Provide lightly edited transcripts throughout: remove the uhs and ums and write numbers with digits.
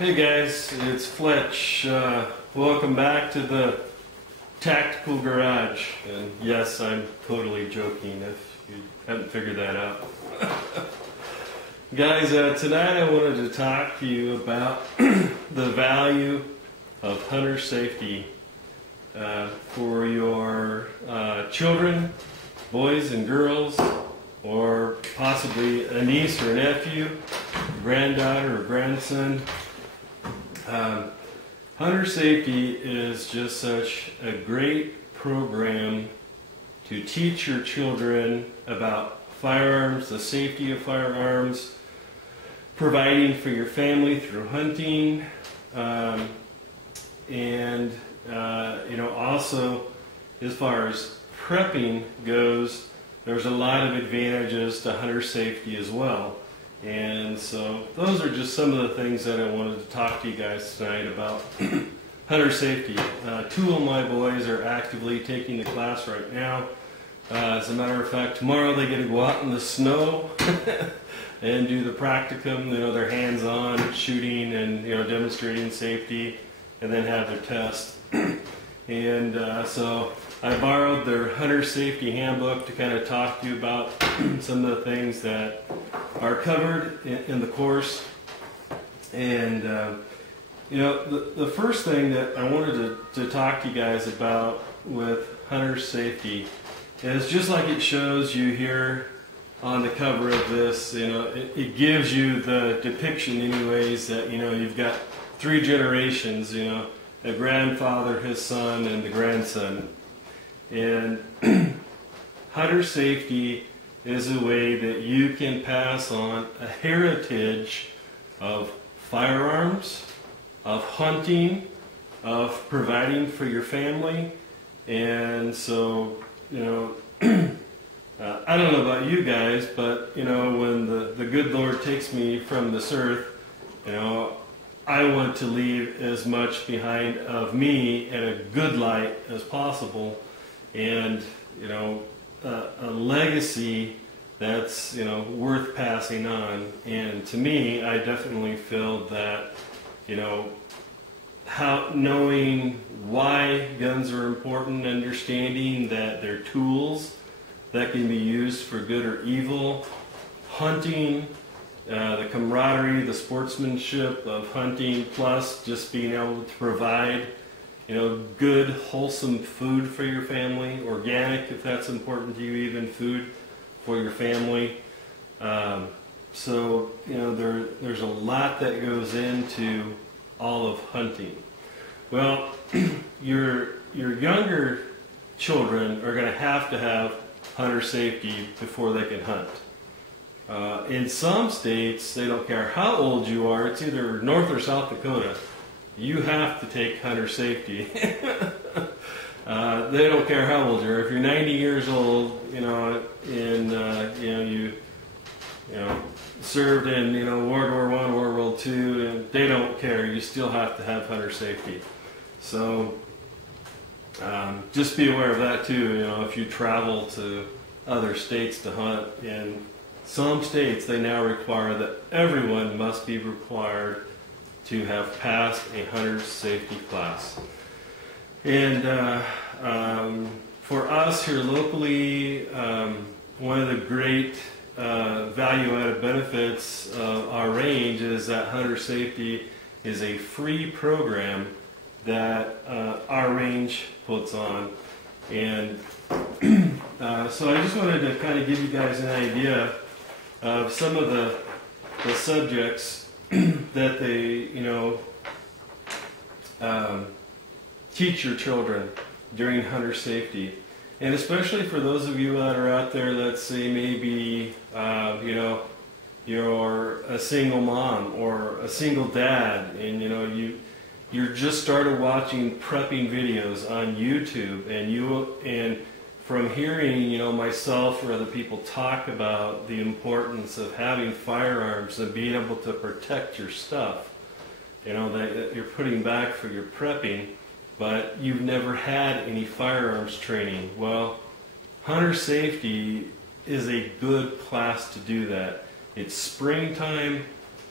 Hey guys, it's Fletch. Welcome back to the Tactical Garage. And yes, I'm totally joking if you haven't figured that out. Guys, tonight I wanted to talk to you about the value of hunter safety for your children, boys and girls, or possibly a niece or a nephew, a granddaughter or grandson. Hunter safety is just such a great program to teach your children about firearms, the safety of firearms, providing for your family through hunting, and also as far as prepping goes, there's a lot of advantages to hunter safety as well. And so those are just some of the things that I wanted to talk to you guys tonight about hunter safety. Two of my boys are actively taking the class right now. As a matter of fact, tomorrow they get to go out in the snow and do the practicum. They're hands-on shooting and demonstrating safety, and then have their test. And so I borrowed their hunter safety handbook to kind of talk to you about some of the things that are covered in the course. And the first thing that I wanted to talk to you guys about with hunter safety is, just like it shows you here on the cover of this, it gives you the depiction anyways that you've got three generations, a grandfather, his son, and the grandson. And hunter safety is a way that you can pass on a heritage of firearms, of hunting, of providing for your family. And so, I don't know about you guys, but when the good Lord takes me from this earth, I want to leave as much behind of me in a good light as possible, and a legacy that's worth passing on. And to me, I definitely feel that knowing why guns are important, understanding that they're tools that can be used for good or evil, hunting, the camaraderie, the sportsmanship of hunting, plus just being able to provide good, wholesome food for your family, organic if that's important to you, even food for your family. So there's a lot that goes into all of hunting. Well, your younger children are going to have hunter safety before they can hunt. In some states, they don't care how old you are. It's either North or South Dakota. You have to take hunter safety. They don't care how old you are. If you're 90 years old, and you served in World War I, World War II, and they don't care. You still have to have hunter safety. So just be aware of that too. If you travel to other states to hunt, in some states they now require that everyone must be required to have passed a hunter safety class. And for us here locally, one of the great value-added benefits of our range is that hunter safety is a free program that our range puts on. And so I just wanted to kind of give you guys an idea of some of the subjects that they teach your children during hunter safety. And especially for those of you that are out there, let's say maybe you're a single mom or a single dad, and you're just started watching prepping videos on YouTube, and from hearing myself or other people talk about the importance of having firearms and being able to protect your stuff, that you're putting back for your prepping, but you've never had any firearms training. Well, hunter safety is a good class to do that. It's springtime.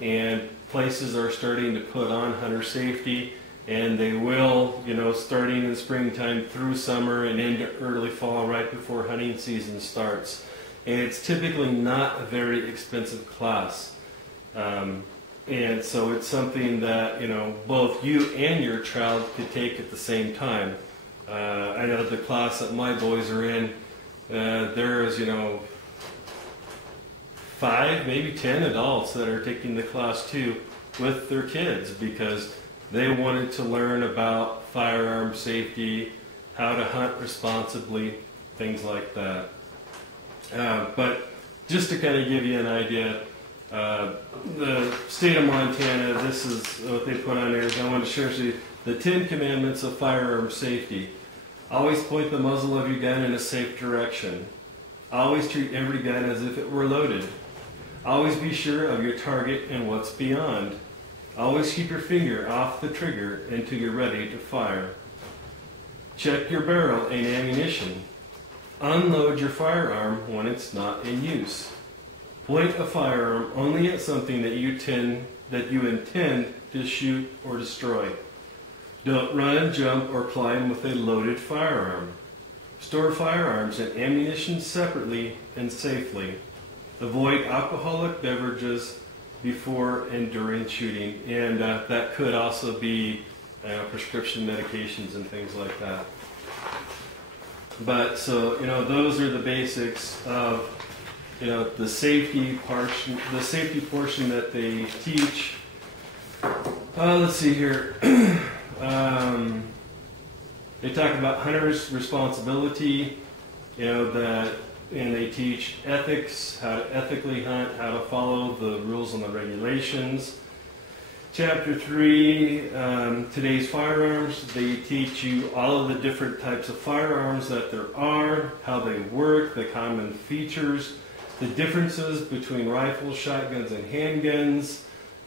and places are starting to put on hunter safety, and they will, starting in springtime through summer and into early fall, right before hunting season starts. And it's typically not a very expensive class. And so it's something that, both you and your child could take at the same time. I know the class that my boys are in, there's, 5, maybe 10 adults that are taking the class too with their kids because they wanted to learn about firearm safety, how to hunt responsibly, things like that. But just to kind of give you an idea, the state of Montana, this is what they put on there. I want to share with you the 10 commandments of firearm safety. Always point the muzzle of your gun in a safe direction. Always treat every gun as if it were loaded. Always be sure of your target and what's beyond. Always keep your finger off the trigger until you're ready to fire. Check your barrel and ammunition. Unload your firearm when it's not in use. Point a firearm only at something that you intend to shoot or destroy. Don't run, jump, or climb with a loaded firearm. Store firearms and ammunition separately and safely. Avoid alcoholic beverages before and during shooting, and that could also be prescription medications and things like that. But so those are the basics of the safety portion that they teach. Let's see here. They talk about hunter's responsibility, and they teach ethics, how to ethically hunt, how to follow the rules and the regulations. Chapter 3, today's firearms, they teach you all of the different types of firearms that there are, how they work, the common features, the differences between rifles, shotguns, and handguns,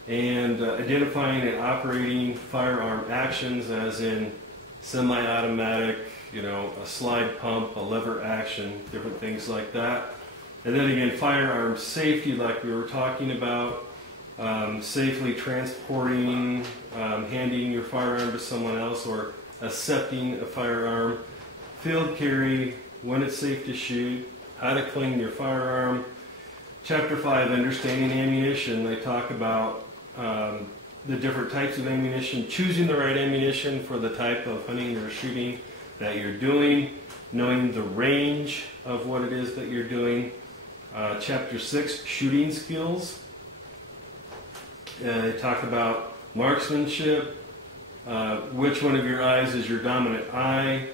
and identifying and operating firearm actions as in semi-automatic, a slide pump, a lever action, different things like that. And then again, firearm safety, like we were talking about, safely transporting, handing your firearm to someone else, or accepting a firearm, field carry, when it's safe to shoot, how to clean your firearm. Chapter 5, understanding ammunition, they talk about the different types of ammunition, choosing the right ammunition for the type of hunting or shooting that you're doing, knowing the range of what it is that you're doing. Chapter 6, shooting skills. They talk about marksmanship, which one of your eyes is your dominant eye,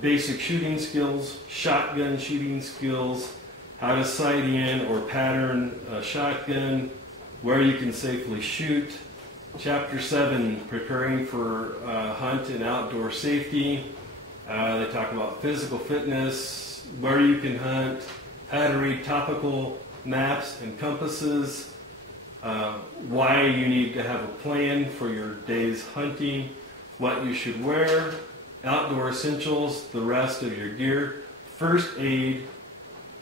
basic shooting skills, shotgun shooting skills, how to sight in or pattern a shotgun, where you can safely shoot. Chapter 7, preparing for hunt and outdoor safety. They talk about physical fitness, where you can hunt, how to read topical maps and compasses, why you need to have a plan for your day's hunting, what you should wear, outdoor essentials, the rest of your gear, first aid,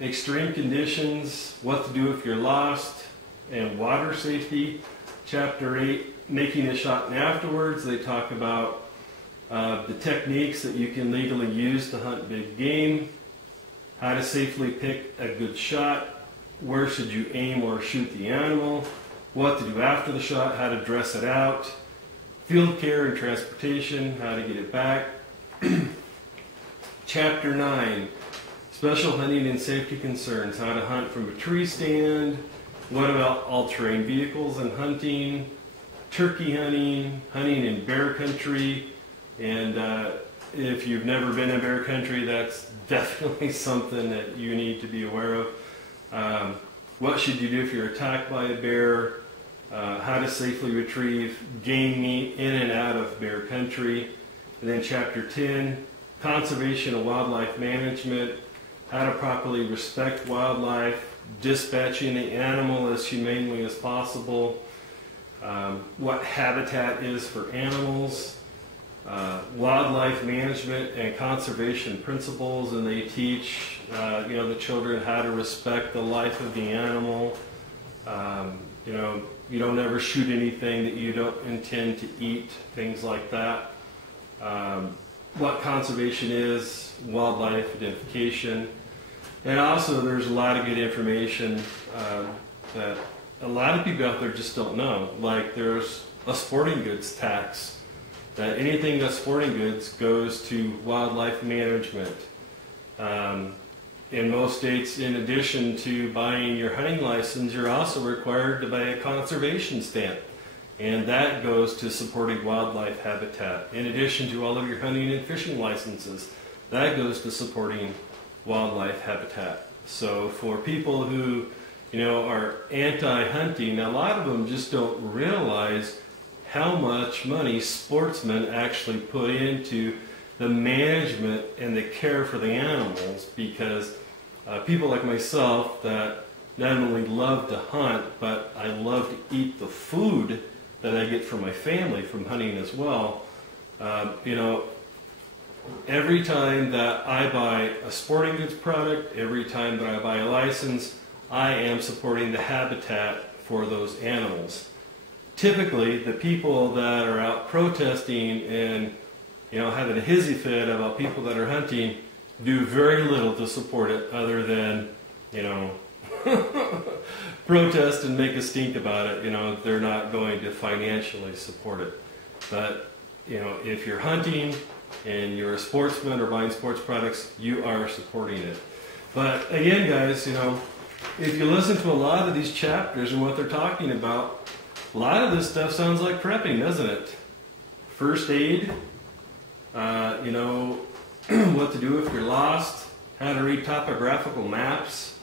extreme conditions, what to do if you're lost, and water safety. Chapter 8, making a shot and afterwards, they talk about the techniques that you can legally use to hunt big game, how to safely pick a good shot, where should you aim or shoot the animal, what to do after the shot, how to dress it out, field care and transportation, how to get it back. Chapter 9, special hunting and safety concerns, how to hunt from a tree stand, what about all-terrain vehicles and hunting, turkey hunting, hunting in bear country, and if you've never been in bear country, that's definitely something that you need to be aware of. What should you do if you're attacked by a bear, how to safely retrieve game meat in and out of bear country, and then Chapter 10, conservation and wildlife management, how to properly respect wildlife, dispatching the animal as humanely as possible, what habitat is for animals, wildlife management and conservation principles, and they teach the children how to respect the life of the animal, You know, you don't ever shoot anything that you don't intend to eat, things like that. What conservation is, wildlife identification, and also there's a lot of good information that a lot of people out there just don't know. Like there's a sporting goods tax, that anything that's sporting goods goes to wildlife management. In most states, in addition to buying your hunting license, you're also required to buy a conservation stamp. And that goes to supporting wildlife habitat. In addition to all of your hunting and fishing licenses, that goes to supporting wildlife habitat. So for people who, you know, are anti-hunting, a lot of them just don't realize how much money sportsmen actually put into the management and the care for the animals, because people like myself that not only love to hunt, but I love to eat the food that I get from my family from hunting as well. You know, every time that I buy a sporting goods product, every time that I buy a license, I am supporting the habitat for those animals. Typically, the people that are out protesting and, you know, having a hissy fit about people that are hunting do very little to support it other than, you know, protest and make a stink about it. You know, they're not going to financially support it. But, you know, if you're hunting and you're a sportsman or buying sports products, you are supporting it. But again, guys, you know, if you listen to a lot of these chapters and what they're talking about, a lot of this stuff sounds like prepping, doesn't it? First aid, you know, what to do if you're lost, how to read topographical maps,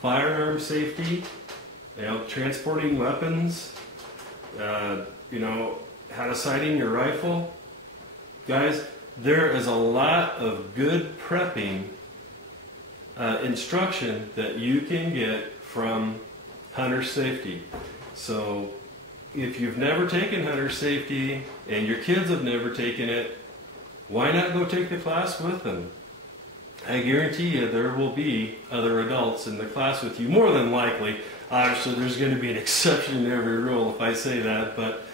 firearm safety, you know, transporting weapons, you know, how to sighting your rifle. Guys, there is a lot of good prepping instruction that you can get from hunter safety. So if you've never taken hunter safety and your kids have never taken it, why not go take the class with them? I guarantee you there will be other adults in the class with you, more than likely. Obviously, there's going to be an exception to every rule if I say that, but,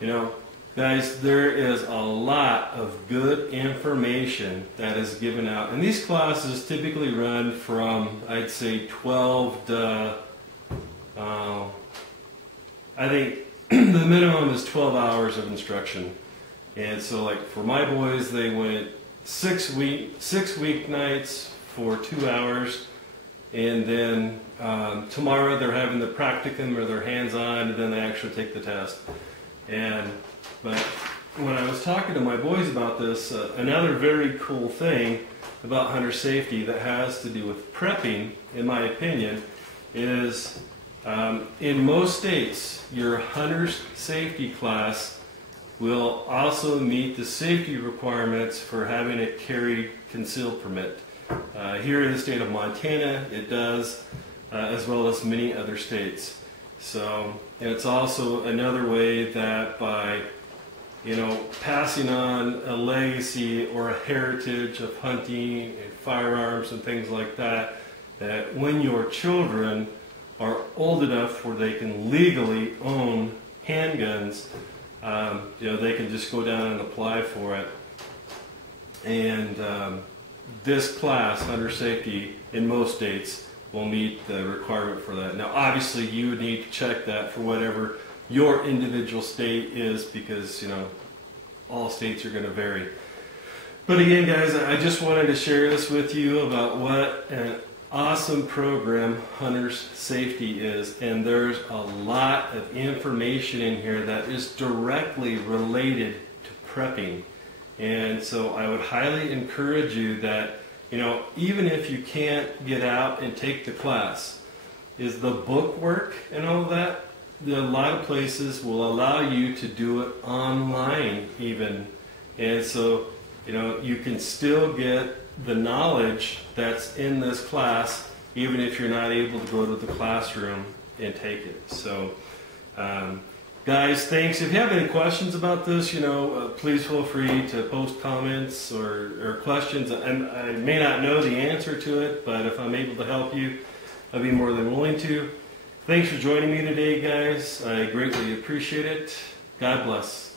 you know, guys, there is a lot of good information that is given out. And these classes typically run from, I'd say, 12 to, I think the minimum is 12 hours of instruction. And so, like, for my boys, they went 6 weeknights for 2 hours, and then tomorrow they're having the practicum or their hands-on, and then they actually take the test. But when I was talking to my boys about this, another very cool thing about hunter safety that has to do with prepping, in my opinion, is in most states, your hunter's safety class will also meet the safety requirements for having a carry concealed permit. Here in the state of Montana, it does, as well as many other states. So it's also another way that by, you know, passing on a legacy or a heritage of hunting and firearms and things like that, that when your children are old enough where they can legally own handguns, you know, they can just go down and apply for it. And this class, hunter safety, in most states will meet the requirement for that. Now, obviously, you would need to check that for whatever your individual state is, because, you know, all states are going to vary. But again, guys, I just wanted to share this with you about what an awesome program hunter's safety is, and there's a lot of information in here that is directly related to prepping. And so I would highly encourage you that, you know, even if you can't get out and take the class, is the book work and all of that, a lot of places will allow you to do it online even. And so, you know, you can still get the knowledge that's in this class, even if you're not able to go to the classroom and take it. So, guys, thanks. If you have any questions about this, you know, please feel free to post comments or questions. I may not know the answer to it, but if I'm able to help you, I'd be more than willing to. Thanks for joining me today, guys. I greatly appreciate it. God bless.